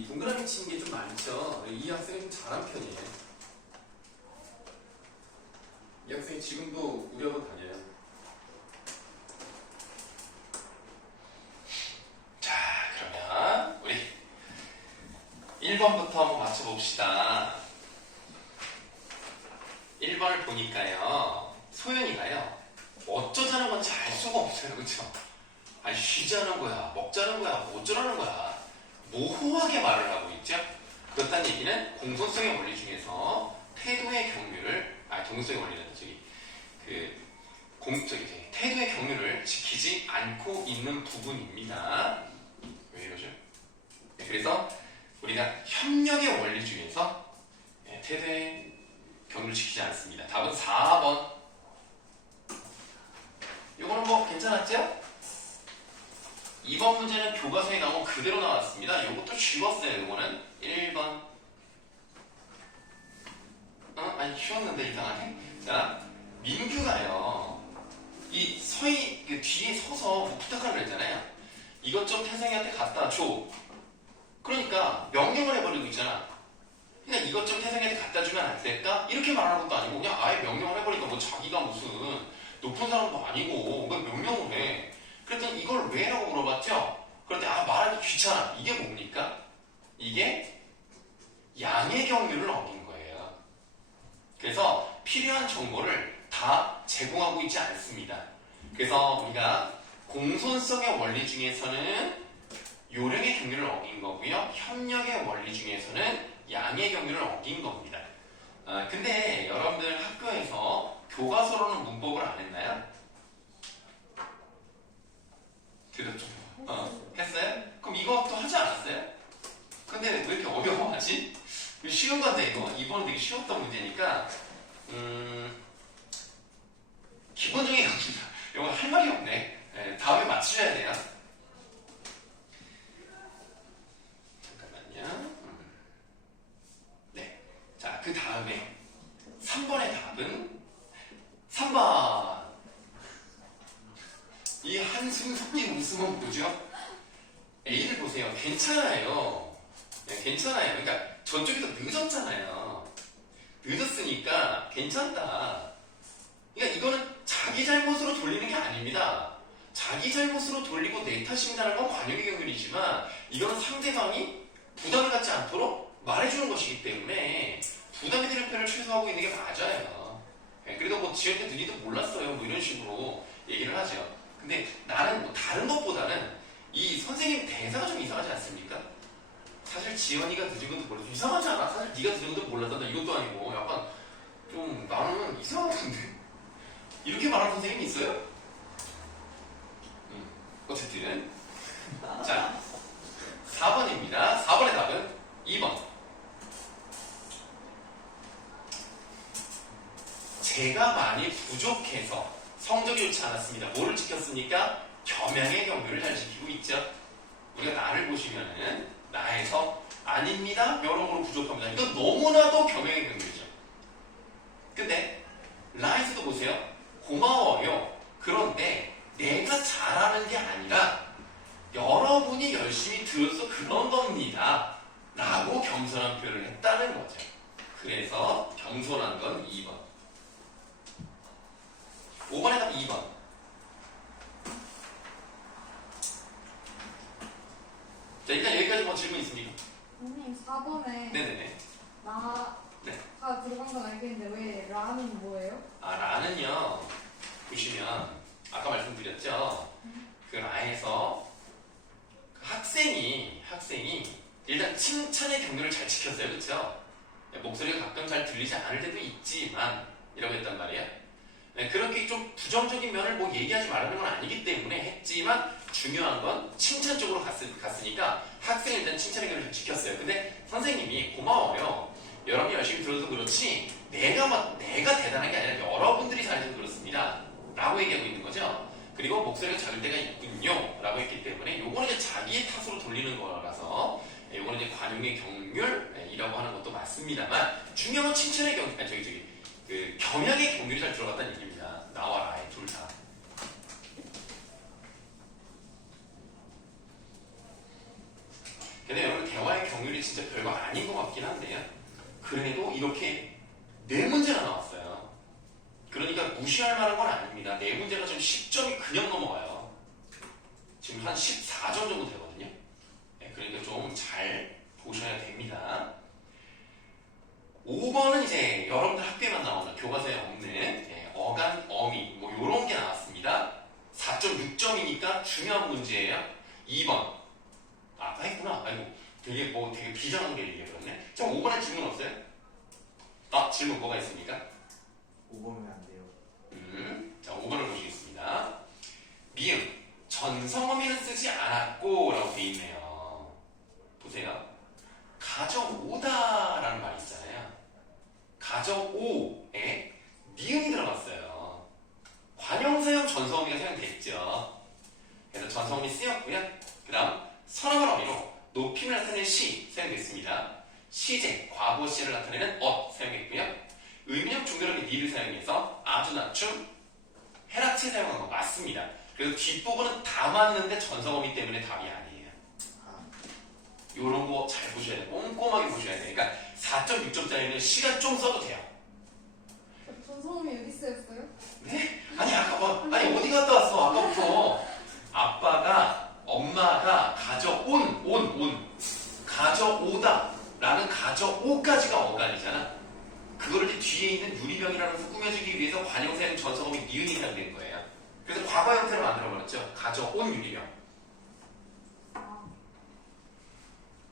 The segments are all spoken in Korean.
이 동그라미 치는 게 좀 많죠. 이 학생이 좀 잘한 편이에요. 이 학생이 지금도 우리 학원 다녀요. 자, 그러면 우리 1번부터 한번 맞춰봅시다. 1번을 보니까요, 소연이가요, 어쩌자는 건지 알 수가 없어요. 그쵸? 아니, 쉬자는 거야, 먹자는 거야, 뭐 어쩌라는 거야. 모호하게 말을 하고 있죠? 그렇다는 얘기는 공손성의 원리 중에서 태도의 경륜을, 동성의 원리는 태도의 경륜을 지키지 않고 있는 부분입니다. 왜 이러죠? 네, 그래서 우리가 협력의 원리 중에서 태도의 경륜을 지키지 않습니다. 답은 4번. 이거는 뭐 괜찮았죠? 2번 문제는 교과서에 나온 그대로 나왔습니다. 이것도 쉬웠어요. 이거는 1번. 아니 쉬웠는데 이상하네. 자, 민규가요, 이 뒤에 서서 뭐 부탁하려고 했잖아요. 이것 좀 태성이한테 갖다 줘. 그러니까 명령을 해버리고 있잖아. 그냥 이것 좀 태성이한테 갖다 주면 안 될까? 이렇게 말하는 것도 아니고 그냥 아예 명령을 해버리니까 뭐 자기가 무슨 높은 사람도 아니고 왜 명령을 해. 그랬더니 이걸 왜? 라고 물어봤죠. 그런데 말하기 귀찮아. 이게 뭡니까? 이게 양의 경륜을 어긴 거예요. 그래서 필요한 정보를 다 제공하고 있지 않습니다. 그래서 우리가 공손성의 원리 중에서는 요령의 경륜을 어긴 거고요, 협력의 원리 중에서는 양의 경륜을 어긴 겁니다. 근데 여러분들 학교에서 교과서로는 문법을 안 했나요? 들었죠? 했어요? 그럼 이것도 하지 않았어요? 근데 왜 이렇게 어려워하지? 쉬운 건데 이번은 되게 쉬웠던 문제니까 기본적인 겁니다. 이건 할 말이 없네. 네, 다음에 맞추셔야 돼요. 잠깐만요. 네, 자, 그 다음에 3번의 답은 3번. 이 한숨 섞인 웃음은 뭐죠? A를 보세요. 괜찮아요. 네, 괜찮아요. 그러니까 저쪽에서 늦었잖아요. 늦었으니까 괜찮다. 그러니까 이거는 자기 잘못으로 돌리는 게 아닙니다. 자기 잘못으로 돌리고 내 탓입니다라는 건 관용의 경륜이지만 이거는 상대방이 부담을 갖지 않도록 말해주는 것이기 때문에 부담이 되는 편을 최소화하고 있는 게 맞아요. 네, 그래도 뭐 지연이 늦이도 몰랐어요. 뭐 이런 식으로 얘기를 하죠. 근데 나는 뭐 다른 것보다는 이 선생님 대사가 좀 이상하지 않습니까? 사실 지연이가 늦은 것도 몰라서 이상하지 않아? 사실 네가 늦은 것도 몰랐다. 이것도 아니고 약간 좀 나는 이상한데 이렇게 말하는 선생님이 있어요? 어쨌든 자, 4번입니다. 4번의 답은 2번. 제가 많이 부족해서 성적이 좋지 않았습니다. 뭐를 지켰습니까? 겸양의 경륜을 잘 지키고 있죠. 우리가 나를 보시면은 나에서 아닙니다. 여러모로 부족합니다. 이건 너무나도 겸양의 경륜이죠. 근데 라에서도 보세요. 고마워요. 그런데 내가 잘하는 게 아니라 여러분이 열심히 들어서 그런 겁니다. 라고 겸손한 표현을 했다는 거죠. 그래서 겸손한 건 2번. 5번에 답 2번. 자, 일단 여기까지 뭐 질문 있습니까? 선생님 4번에 네네네. 나가 들어간 건 알겠는데 왜 라는 뭐예요? 라는요, 보시면 아까 말씀드렸죠. 그 라에서 학생이 일단 칭찬의 경륜을 잘 지켰어요. 그렇죠? 목소리가 가끔 잘 들리지 않을 때도 있지만 이라고 했단 말이에요. 그렇게 좀 부정적인 면을 뭐 얘기하지 말라는 건 아니기 때문에 했지만 중요한 건 칭찬 쪽으로 갔으니까 학생이 일단 칭찬의 경륜을 잘 지켰어요. 근데 선생님이 고마워요. 여러분이 열심히 들어서 그렇지 내가 대단한 게 아니라 여러분들이 잘해서 그렇습니다. 라고 얘기하고 있는 거죠. 그리고 목소리가 작을 때가 있군요. 라고 했기 때문에 요거는 이제 자기의 탓으로 돌리는 거라서 요거는 이제 관용의 경륜이라고 하는 것도 맞습니다만 중요한 건 칭찬의 겸양의 경륜이 잘 들어갔다는 얘기입니다. 나와 라의 둘 다. 근데 여러분 대화의 정률이 진짜 별거 아닌 것 같긴 한데요. 그래도 이렇게 4문제나 나왔어요. 그러니까 무시할 만한 건 아닙니다. 4문제가 지금 10점이 그냥 넘어가요. 지금 한 14점 정도 되거든요. 네, 그러니까 좀 잘 보셔야 됩니다. 5번은 이제 여러분들 학교에만 나오는 교과서에 없는 어간, 어미 뭐 이런 게 나왔습니다. 4.6점이니까 중요한 문제예요. 2번. 아까 했구나. 아이고 되게 비장한 게 얘기해버렸네. 자, 5번에 질문 없어요? 질문 뭐가 있습니까? 5번은 안 돼요. 자, 5번을 보시겠습니다. 미음, 전성어미는 쓰지 않았고 라고 돼 있네요. 보세요. 가져오다라는 말이 있잖아요. 가져오에 미음이 들어갔어요. 관형사형 전성어미가 사용됐죠. 그래서 전성어미 쓰였고요. 그 다음 선어말 어미로 높임을 나타내는 시 사용됐습니다. 시제, 과거 시를 나타내는 사용했고요. 의미형 중들어기 니를 사용해서 아주 낮춤, 해라치 사용한 거 맞습니다. 그래서 뒷부분은 다 맞는데 전성어미 때문에 답이 아니에요. 요런 거 잘 보셔야 돼요. 꼼꼼하게 보셔야 돼요. 그러니까 4.6점짜리는 시간 좀 써도 돼요. 전성음이 여기 쓰였어요? 네? 아니 아까 아니 어디 갔다 왔어 아까부터. 아빠가 엄마가 가져오다 라는 가져오까지가 어간이잖아. 그거를 뒤에 있는 유리병이라는 거 꾸며주기 위해서 관형사형 전성어미 니은이 사용된 거예요. 그래서 과거 형태로 만들어버렸죠. 가져온 유리병.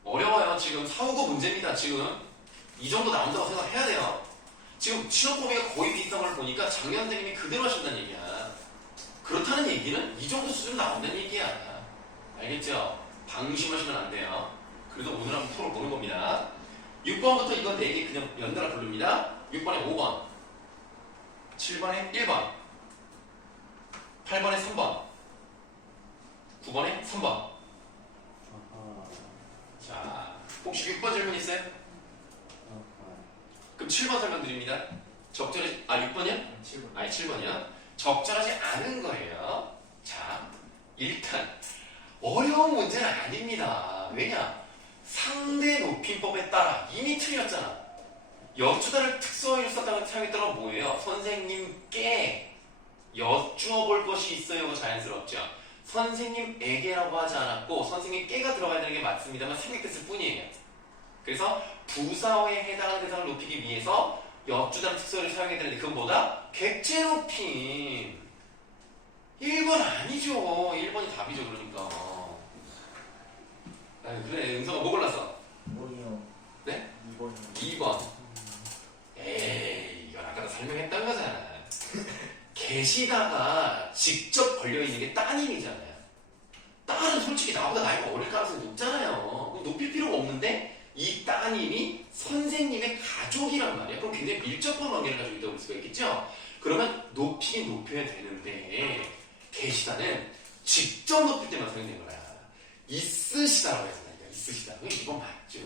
어려워요. 지금 사후고 문제입니다. 지금 이 정도 나온다고 생각해야 돼요. 지금 시험 범위가 거의 비슷한 걸 보니까 작년 선생님이 그대로 하신다는 얘기야. 그렇다는 얘기는 이 정도 수준 나온다는 얘기야. 알겠죠? 방심하시면 안 돼요. 그래서 오늘 한번 풀어보는 겁니다. 6번부터 이거 4개 그냥 연달아 부릅니다. 6번에 5번, 7번에 1번, 8번에 3번, 9번에 3번. 자, 혹시 6번 질문 있어요? 그럼 7번 설명드립니다. 적절히 6번이요? 7번. 아니 7번이요. 적절하지 않은 거예요. 자, 일단 어려운 문제는 아닙니다. 왜냐? 상대 높임법에 따라 이미 틀렸잖아. 여쭈다를 특수어휘로 썼다고 사용했던 건 뭐예요? 선생님께 여쭈어 볼 것이 있어요가 자연스럽죠. 선생님에게라고 하지 않았고 선생님께가 들어가야 되는 게 맞습니다만 생략됐을 뿐이에요. 그래서 부사어에 해당하는 대상을 높이기 위해서 여쭈다는 특수어휘를 사용해야 되는데 그건 뭐다? 객체 높임. 1번 아니죠. 1번이 답이죠. 그러니까. 그래, 은서가 뭐 골랐어? 2번이요. 네? 2번이요. 2번. 에이, 이건 아까 설명했던 거잖아. 계시다가 직접 걸려있는 게 따님이잖아요. 딸은 솔직히 나보다 나이가 어릴 가능성이 높잖아요. 높일 필요가 없는데 이 따님이 선생님의 가족이란 말이야. 그럼 굉장히 밀접한 관계를 가지고 있다고 볼 수가 있겠죠? 그러면 높이긴 높여야 되는데 계시다는 직접 높일 때만 사용된 거야. 있으시다라고 했으니까 있으시다. 이건 맞죠.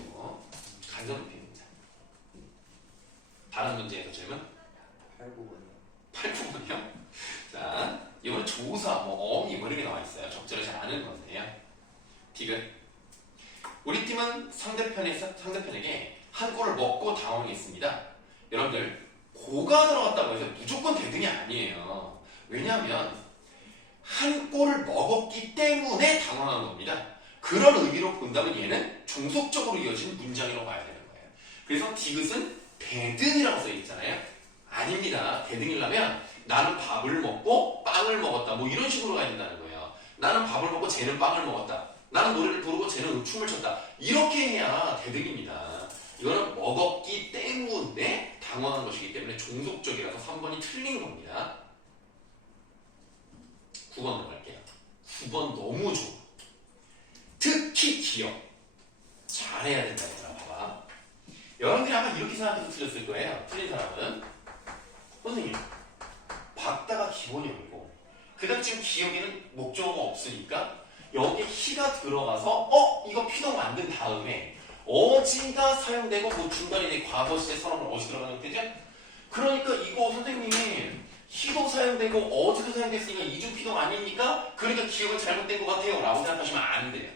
간접 높입니다. 다른 문제에서 질문? 8, 9번이요. 8, 9번이요? 자, 이거는 조사, 어미 이런 게 나와 있어요. 적절하지 않은 건데요. 디귿. 우리 팀은 상대편에게 한 골을 먹고 당황했습니다. 여러분들, 고가 들어갔다고 해서 무조건 대등이 아니에요. 왜냐하면 한 골을 먹었기 때문에 당황한 겁니다. 그런 의미로 본다면 얘는 종속적으로 이어진 문장이라고 봐야 되는 거예요. 그래서 디귿은 대등이라고 써있잖아요. 아닙니다. 대등이려면 나는 밥을 먹고 빵을 먹었다. 뭐 이런 식으로 가야 된다는 거예요. 나는 밥을 먹고 쟤는 빵을 먹었다. 나는 노래를 부르고 쟤는 춤을 췄다. 이렇게 해야 대등입니다. 이거는 먹었기 때문에 당황한 것이기 때문에 종속적이라서 3번이 틀린 겁니다. 9번으로 갈게요. 9번 너무 좋아. 특히 기억. 잘해야 된다 얘들아. 봐봐. 여러분들이 아마 이렇게 생각해서 틀렸을 거예요. 틀린 사람은 선생님 박다가 기본형이고 그 다음 지금 기억에는 목적어가 없으니까 여기에 히가 들어가서 이거 피동 만든 다음에 어지가 사용되고 뭐 중간에 이제 과거 시제 선언을 어지 들어가는 형태죠? 그러니까 이거 선생님이 히도 사용되고 어지도 사용됐으니까 이중 피동 아닙니까? 그러니까 기억은 잘못된 것 같아요 라고 생각하시면 안 돼요.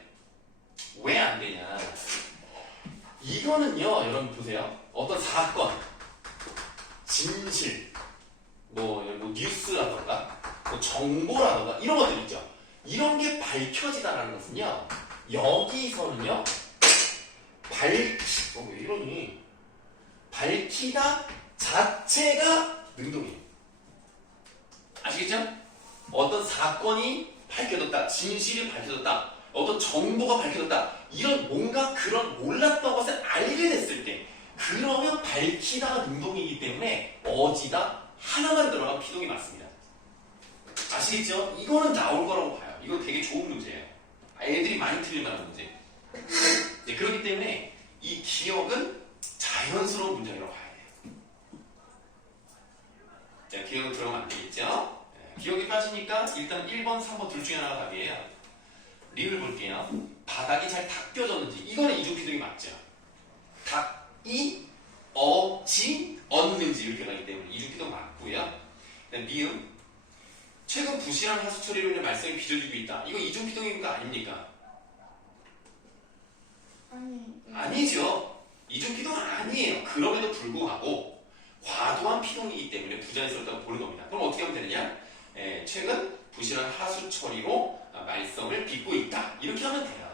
왜 안 되냐? 이거는요, 여러분 보세요. 어떤 사건, 진실, 뭐 뉴스라던가, 뭐 정보라던가 이런 것들 있죠. 이런 게 밝혀지다라는 것은요, 여기서는요, 왜 이러니? 밝히다 자체가 능동이에요. 아시겠죠? 어떤 사건이 밝혀졌다, 진실이 밝혀졌다, 어떤 정보가 밝혀졌다, 이런 뭔가 그런 몰랐던 것을 알게 됐을 때, 그러면 밝히다가 능동이기 때문에 어지다 하나만 들어간 피동이 맞습니다. 아시겠죠? 이거는 나올 거라고 봐요. 이거 되게 좋은 문제예요. 애들이 많이 틀릴 만한 문제. 네, 그렇기 때문에 이 기억은 자연스러운 문장이라고 봐야 돼요. 자, 기억은 들어가면 안 되겠죠? 네, 기억이 빠지니까 일단 1번, 3번 둘 중에 하나가 답이에요. 리을 볼게요. 바닥이 잘 닦여졌는지. 이거는 이중피동이 맞죠? 닭이 얻는지 이렇게 가기 때문에 이중피동 맞고요. 미음. 최근 부실한 하수 처리로 인해 말썽이 빚어지고 있다. 이거 이중피동입니까? 아닙니까? 아니죠. 이중피동은 아니에요. 그럼에도 불구하고 과도한 피동이기 때문에 부자연스럽다고 보는 겁니다. 그럼 어떻게 하면 되느냐? 최근 부실한 하수 처리로 말썽을 빚고 있다. 이렇게 하면 돼요.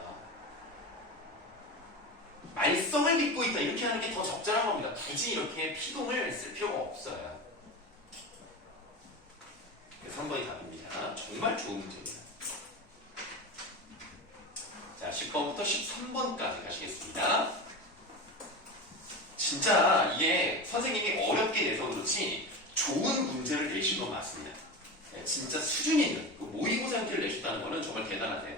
말썽을 빚고 있다. 이렇게 하는 게 더 적절한 겁니다. 굳이 이렇게 피동을 쓸 필요가 없어요. 3번이 답입니다. 정말 좋은 문제입니다. 자, 10번부터 13번까지 가시겠습니다. 진짜 이게 선생님이 어렵게 내서 그렇지 좋은 문제를 내신 건 맞습니다. 진짜 수준이 있는 모의고사 형태를 내셨다는 거는 정말 대단하세요.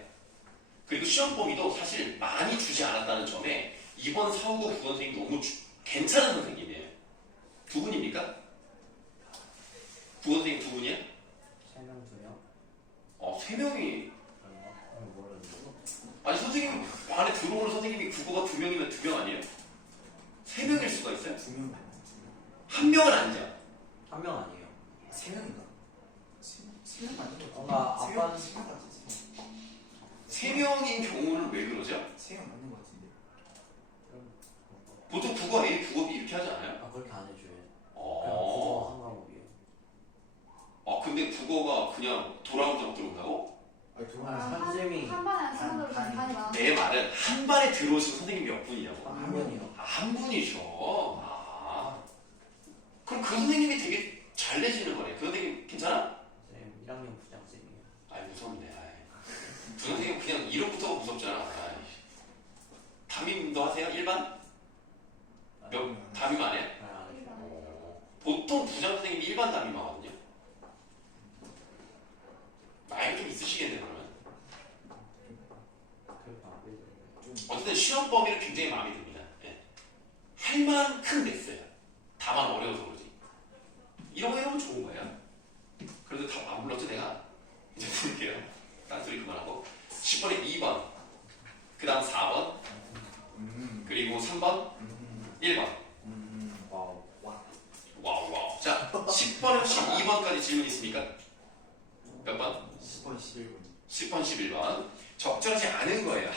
그리고 시험 범위도 사실 많이 주지 않았다는 점에 이번 사후고 국어 선생님 너무 괜찮은 선생님이에요. 두 분입니까? 국어 선생님 두 분이야? 3명 2명? 3명이. 모르겠어. 아니 선생님 반에 들어오는 선생님이 국어가 2명이면 2명 아니에요? 3명일 수가 있어요? 2명 맞나? 1명은 아니죠. 1명 아니에요. 3명인가? 3명 맞는 거 뭔가 아빠는 3명 같지? 3명인 경우는 왜 그러죠? 3명 맞는 거 같은데. 보통 국어 A, 국어 B 이렇게 하지 않아요? 그렇게 안 해줘요. 그냥 국어 한 과목이에요. 근데 국어가 그냥 돌아오자고 들어온다고? 아니 그거는 선생님이 한 반에 안 쓰는 들 반이 많아. 내 말은 한 반에 들어오신 선생님이 몇 분이냐고? 한 명이요. 한 분이셔. 그럼 그 선생님이 되게 잘 내시는 거네. 그 선생님 괜찮아? 쌤 1학년 부장쌤이에요. 무섭네. 두 선생님 그냥 이름부터가 무섭잖아. 담임도 하세요? 일반? 담임 안 해요? 안 해줘요. 보통 부장 선생님이 일반 담임 하거든요. 나이가 좀 있으시겠네 그러면. 그래도 안 해줘요. 어쨌든 시험 범위는 굉장히 마음에 듭니다. 할 만큼 냈어요. 다만 어려워서 그러지. 이런 거 해보면 좋은 거예요. 그래도 답 안 불렀죠 내가? 이제 부를게요. 딴소리 그만하고 10번에 2번, 그 다음 4번, 그리고 3번, 1번. 와우. 자, 10번에서 12번까지 질문 있습니까? 몇 번? 10번, 11번. 10번, 11번. 적절하지 않은 거예요.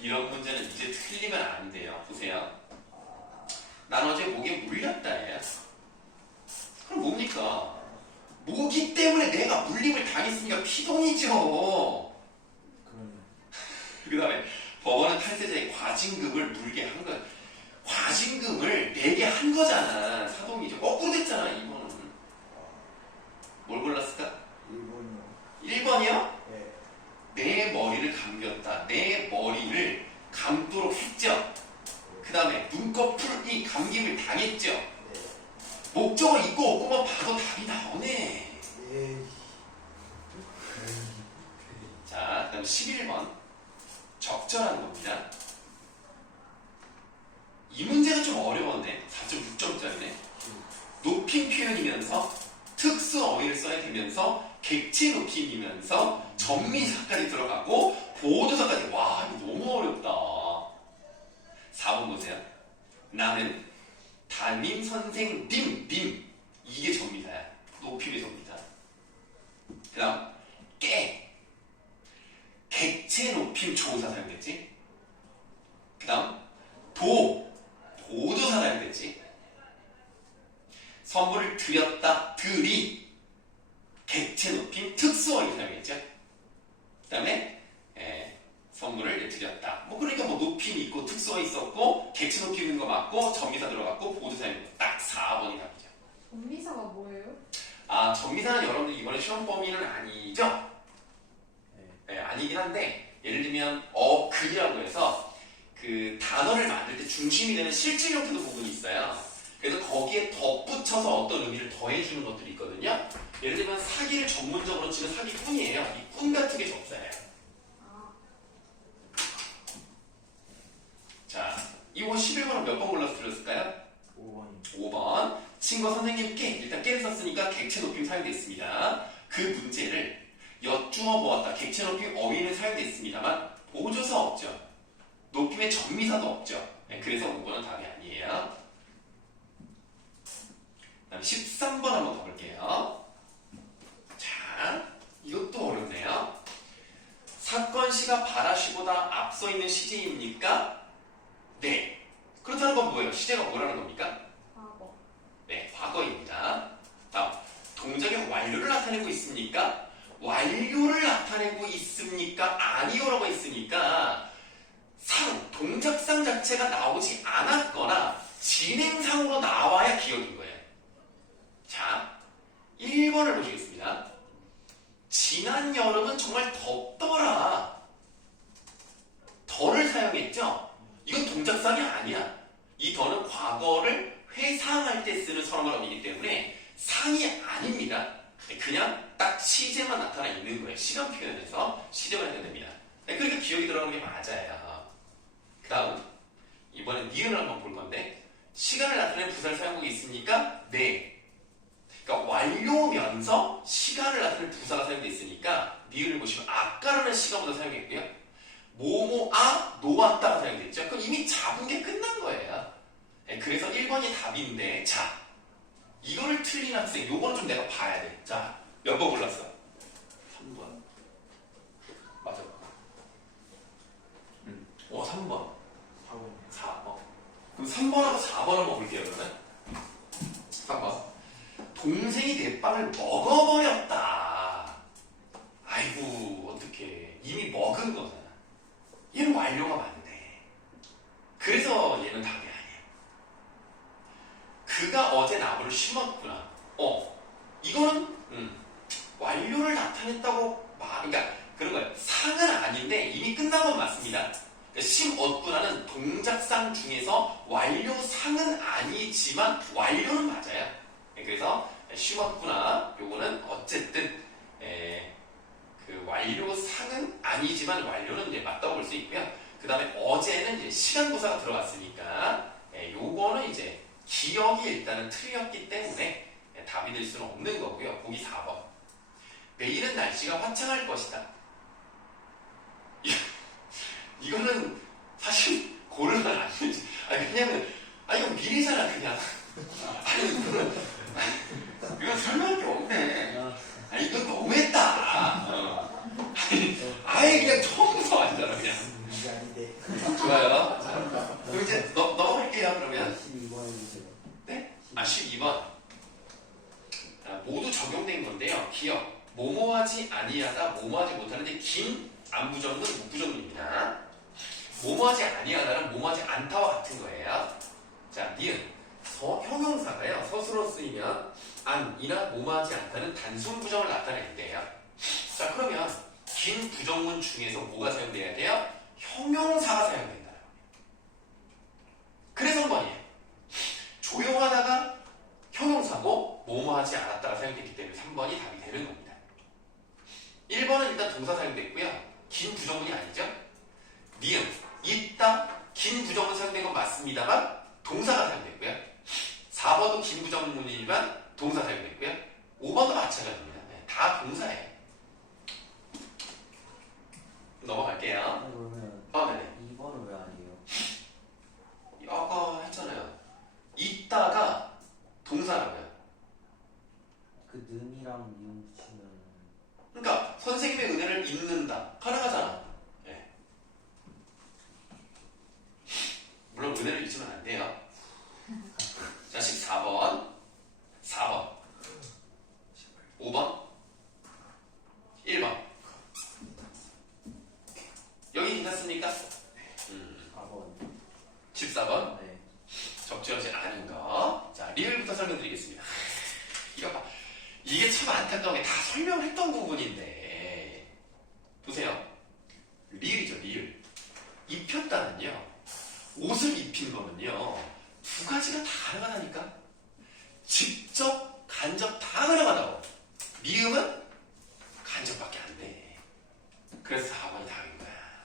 이런 문제는 이제 틀리면 안 돼요. 보세요. 난 어제 목에 물렸다. 얘. 그럼 뭡니까? 모기 때문에 내가 물림을 당했으니까 피동이죠. 그 다음에 법원은 탈세자의 과징금을 물게 한 거야. 과징금을 내게 한 거잖아. 사동이죠. 거꾸로 됐잖아. 이거는. 뭘 골랐을까? 1번이요. 1번이요? 네. 내 머리를 감겼다. 내 머리를 감도록 했죠. 그 다음에 눈꺼풀이 감김을 당했죠. 네. 목적을 있고 없고만 봐도 답이 나오네. 예. 자, 그 다음 11번. 적절한 겁니다. 이 문제가 좀 어려웠네. 4.6점짜리네. 높임 표현이면서 특수 어휘를 써야 되면서 객체 높임이면서 전미사까지 들어가고 보호도사까지. 와, 이거 너무 어렵다. 4번 보세요. 나는 담임 선생님 이게 전미사야. 높임의 전미사. 그 다음 객체 높임 조사 사용됐지? 그 다음 보조사 사용됐지. 선물을 드렸다, 드리. 객체 높임 특수어휘 사용했죠. 그 다음에 선물을 드렸다. 뭐 그러니까 뭐 높임이 있고 특수어휘 있었고 객체 높임 있는 거 맞고 전미사 들어갔고 보조사 있는 거 딱 4번이 답이죠. 전미사가 뭐예요? 아, 전미사는 여러분들 이번에 시험 범위는 아니죠? 네, 아니긴 한데 예를 들면 글이라고 해서 그 단어를 만들 때 중심이 되는 실질 형태도 부분이 있어요. 그래서 거기에 덧붙여서 어떤 의미를 더해주는 것들이 있거든요. 예를 들면 사기를 전문적으로 치는 사기꾼이에요. 이 꾼 같은 게 접사예요. 아, 자, 이거 11번은 몇 번 골라서 들었을까요? 5번이 5번. 친구가 선생님께 일단 깨를 썼으니까 객체 높임 사용되어 있습니다. 그 문제를 여쭈어 보았다. 객체 높임 어휘는 사용되어 있습니다만 보조사 없죠. 높임의 전미사도 없죠. 네, 그래서 5번은 답이 아니에요. 다음 13번 한번 가볼게요. 자, 이것도 어렵네요. 사건 시가 바라시보다 앞서 있는 시제입니까? 네. 그렇다는 건 뭐예요? 시제가 뭐라는 겁니까? 과거. 네, 과거입니다. 다음, 동작의 완료를 나타내고 있습니까? 완료를 나타내고 있습니까? 아니요라고 했으니까 동작상 자체가 나오지 않았거나 진행상으로 나와야 기억인 거예요. 자, 1번을 보시겠습니다. 지난 여름은 정말 덥더라. 더를 사용했죠? 이건 동작상이 아니야. 이 더는 과거를 회상할 때 쓰는 선어문이기 때문에 상이 아닙니다. 그냥 딱 시제만 나타나 있는 거예요. 시간 표현에서 시제만 해야 됩니다. 그러니까 기억이 들어가는 게 맞아요. 그 다음, 이번엔 니은을 한번 볼 건데, 시간을 나타내는 부사를 사용하고 있습니까? 네. 그러니까 완료면서 시간을 나타내는 부사가 사용되어 있으니까 니은을 보시면 아까라는 시간보다 사용했고요. 놓았다가 사용됐죠. 그럼 이미 잡은 게 끝난 거예요. 그래서 1번이 답인데, 자, 이거를 틀린 학생, 요거는 좀 내가 봐야 돼. 자, 몇 번 골랐어? 3번. 맞아. 3번. 4번 4번. 그럼 3번하고 4번 한번 볼게요, 그러면. 3번. 동생이 내 빵을 먹어버렸다. 아이고, 어떡해. 이미 먹은 거잖아. 얘는 완료가 맞네. 그래서 얘는 답이 아니야. 그가 어제 나무를 심었구나. 이거는 완료를 나타냈다고 그러니까 그런 거예요. 상은 아닌데 이미 끝난 건 맞습니다. 그러니까 심었구나는 동작상 중에서 완료상은 아니지만 완료는 맞아요. 그래서 심었구나 요거는 어쨌든 그 완료상은 아니지만 완료는 이제 맞다고 볼 수 있고요. 그 다음에 어제는 이제 시간부사가 들어갔으니까 요거는 이제 기억이 일단은 틀렸기 때문에 답이 될 수는 없는 거고요. 보기 4번. 내일은 날씨가 화창할 것이다. 이거는 사실 고르면 안 되지. 왜냐면 이거 미리잖아 그냥. 이건 설명할 게 없네. 이건 너무했다. 아예 그냥 처음부터 완전히 그냥. 이게 아닌데 좋아요. 자, 그럼 이제 넘어갈게요. 그러면 12번 해주세요. 네? 12번. 모두 적용된 건데요. 기억. 뭐뭐하지 아니하다, 뭐뭐하지 못하는데 긴 안부정문, 무부정문입니다. 뭐뭐하지 아니하다는 뭐뭐하지 않다와 같은 거예요. 자, 니은. 형용사가요. 서술어 쓰이면 안이나 뭐뭐하지 않다는 단순 부정을 나타낼 때예요. 자, 그러면 긴 부정문 중에서 뭐가 사용돼야 돼요? 형용사가 사용된다. 그래서 뭐예요? 조용하다가 형용사고 뭐뭐하지 않았다가 사용됐기 때문에 3번이 답이 되는 겁니다. 1번은 일단 동사 사용됐고요. 긴 부정문이 아니죠. 니은, 있다, 긴 부정문 사용된 건 맞습니다만 동사가 사용됐고요. 4번도 긴 부정문이지만 동사 사용됐고요. 5번도 마찬가지입니다. 다 동사예요. 넘어갈게요. 그러면 네네. 2번은 왜 아니에요? 아까 했잖아요. 있다가 동사라고요. 그 는이랑 니은 붙이면 그러니까 선생님의 은혜를 잊는다. 가능하잖아. 네. 문제를 잊으면 안 돼요. 자, 14번, 4번, 5번, 1번. 여기 괜찮습니까? 4번. 14번. 네. 적절하지 않은 거. 자, 리을부터 설명드리겠습니다. 이거 봐. 이게 참 안타까운 게 다 설명을 했던 부분인데. 보세요. 리을이죠, 리을. 입혔다는요. 옷을 입힌 거는요. 두 가지가 다 가능하다니까. 직접, 간접 다 가능하다고. 미음은 간접밖에 안 돼. 그래서 4번이 답인 거야.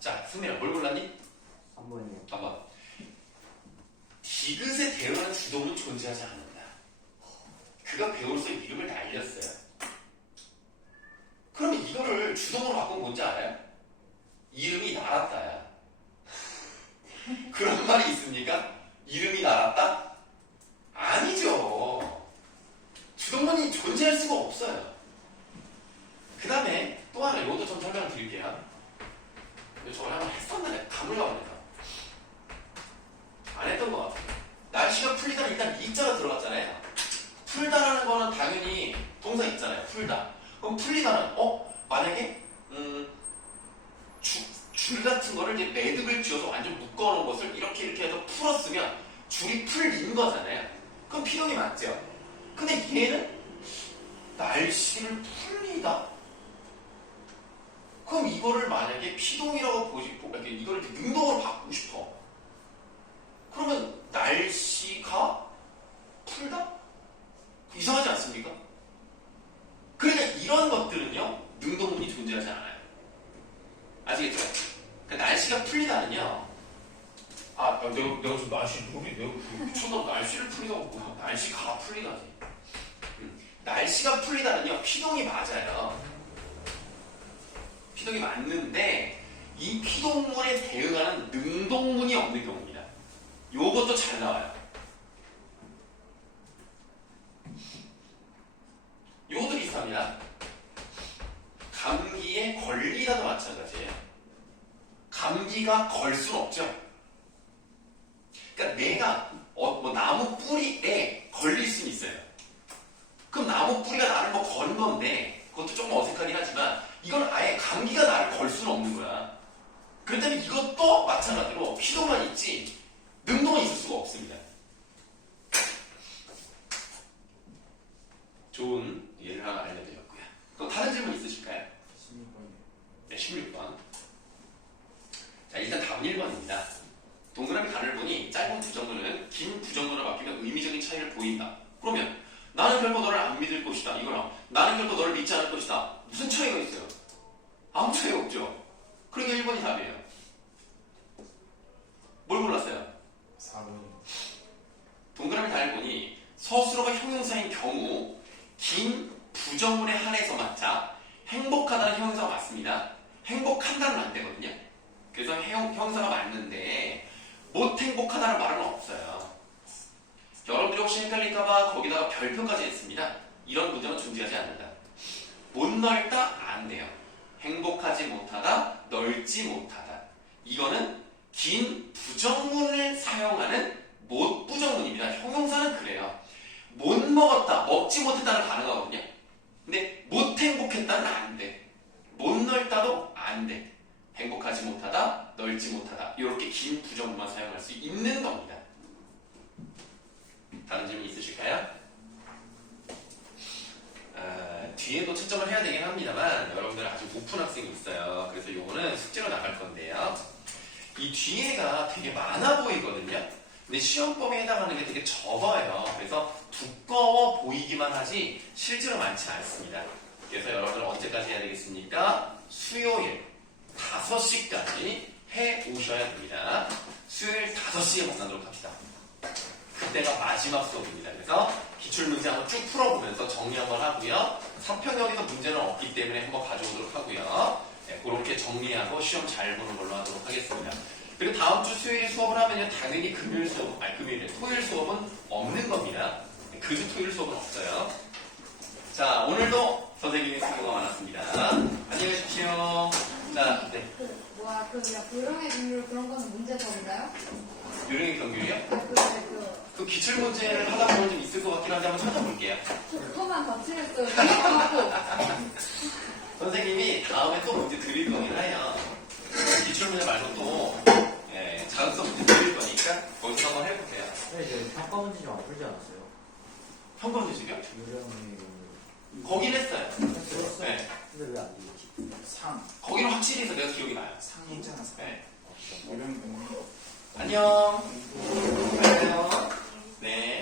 자, 승민아, 뭘 골랐니? 3번이요. 봐봐. 디귿에 대응하는 주동은 존재하지 않는다. 그가 배우로서 이름을 날렸어요. 그러면 이거를 주동으로 바꾸면 뭔지 알아요? 이름이 날았다야. 그런 말이 있습니까? 이름이 날았다? 아니죠. 주동문이 존재할 수가 없어요. 그 다음에 또 하나, 이것도 좀 설명을 드릴게요. 저번에 한번 했었는데 가물가물해서 안 했던 것 같아요. 날씨가 풀리다는 일단 이자가 들어갔잖아요. 풀다라는 거는 당연히 동사 있잖아요. 풀다. 그럼 풀리다는 만약에 줄 같은 거를 이제 매듭을 쥐어서 완전 묶어놓은 것을 이렇게 해서 풀었으면 줄이 풀린 거잖아요. 그럼 피동이 맞죠. 근데 얘는 날씨를 풀리다. 그럼 이거를 만약에 피동이라고 이거를 능동으로 바꾸고 싶어. 그러면 날씨가 풀다? 이상하지 않습니까? 그러니까 이런 것들은요, 능동문이 존재하지 않아요. 아시겠죠? 그러니까 날씨가 풀리다는요, 내가 좀 날씨 내가 미쳤나? 날씨를 풀리다고 날씨가 풀리다지. 날씨가 풀리다는요, 피동이 맞아요. 피동이 맞는데 이 피동문에 대응하는 능동문이 없는 경우입니다. 요것도 잘 나와요. 요것도 비슷합니다. 감기에 걸리다도 마찬가지예요. 감기가 걸 수는 없죠. 그러니까 내가 나무 뿌리에 걸릴 수는 있어요. 그럼 나무 뿌리가 나를 건 건데 그것도 조금 어색하긴 하지만 이건 아예 감기가 나를 걸 수는 없는 거야. 그렇기 때문에 이것도 마찬가지로 피동만 있지 능동은 있을 수가 없습니다. 좋은 예를 하나 알려드렸고요. 또 다른 질문 있으실까요? 16번이요. 네, 16번. 자, 일단 답은 1번입니다. 동그라미 가를 보니 짧은 부정문은 긴 부정문으로 바뀌면 의미적인 차이를 보인다. 그러면 나는 결코 너를 안 믿을 것이다. 이거랑 나는 결코 너를 믿지 않을 것이다. 무슨 차이가 있어요? 아무 차이가 없죠. 그러니까 1번이 답이에요. 뭘 골랐어요? 4번이요. 동그라미 달 보니 서술어가 형용사인 경우 긴 부정문에 한해서만 자 행복하다는 형용사가 맞습니다. 행복한다는 안 되거든요. 그래서 형용사가 맞는데 못 행복하다는 말은 없어요. 여러분들이 혹시 헷갈릴까봐 거기다가 별표까지 했습니다. 이런 문장은 존재하지 않는다. 못 넓다 안 돼요. 행복하지 못하다, 넓지 못하다. 이거는 긴 부정문을 사용하는 못 부정문입니다. 형용사는 그래요. 못 먹었다, 먹지 못했다는 가능하거든요. 근데 못 행복했다는 안 돼. 못 넓다도 안 돼. 행복하지 못하다, 넓지 못하다. 이렇게 긴 부정문만 사용할 수 있는 겁니다. 다른 질문 있으실까요? 뒤에도 채점을 해야 되긴 합니다만 여러분들 아주 높은 학생이 있어요. 그래서 이거는 숙제로 나갈 건데요. 이 뒤에가 되게 많아 보이거든요. 근데 시험범위에 해당하는 게 되게 적어요. 그래서 두꺼워 보이기만 하지 실제로 많지 않습니다. 그래서 여러분들 언제까지 해야 되겠습니까? 수요일 5시까지 해 오셔야 됩니다. 수요일 5시에 만나도록 합시다. 그때가 마지막 수업입니다. 그래서 기출문제 한번 쭉 풀어보면서 정리 한번 하고요. 3편역에서 문제는 없기 때문에 한번 가져오도록 하고요. 네, 그렇게 정리하고 시험 잘 보는 걸로 하도록 하겠습니다. 그리고 다음 주 수요일에 수업을 하면요, 당연히 토요일 수업은 없는 겁니다. 그 주 토요일 수업은 없어요. 자, 오늘도 선생님의 수고가 많았습니다. 안녕히 계십시오. 자, 네. 뭐야 그 고령의 비율 그런 거는 문제 더 있나요? 요령의 경률이요? 그 그 기출 문제를 하다 보면 좀 있을 것 같긴 한데 한번 찾아볼게요. 그거만 더 틀렸어요. 이거 선생님이 다음에 또 문제 드릴 거긴 해요. 기출 문제 말고 또 자극성 문제 드릴 거니까 거기서 한번 해보세요. 네, 평가 문제 좀 안 풀지 않았어요? 평가 문제 지금? 유령이 거긴 했어요. 했어요? 네. 근데 왜 안 되지? 상. 거기는 확실히 해서 내가 기억이 나요. 상이 있잖아, 상. 네. 이런 거. 안녕. 안녕. 네.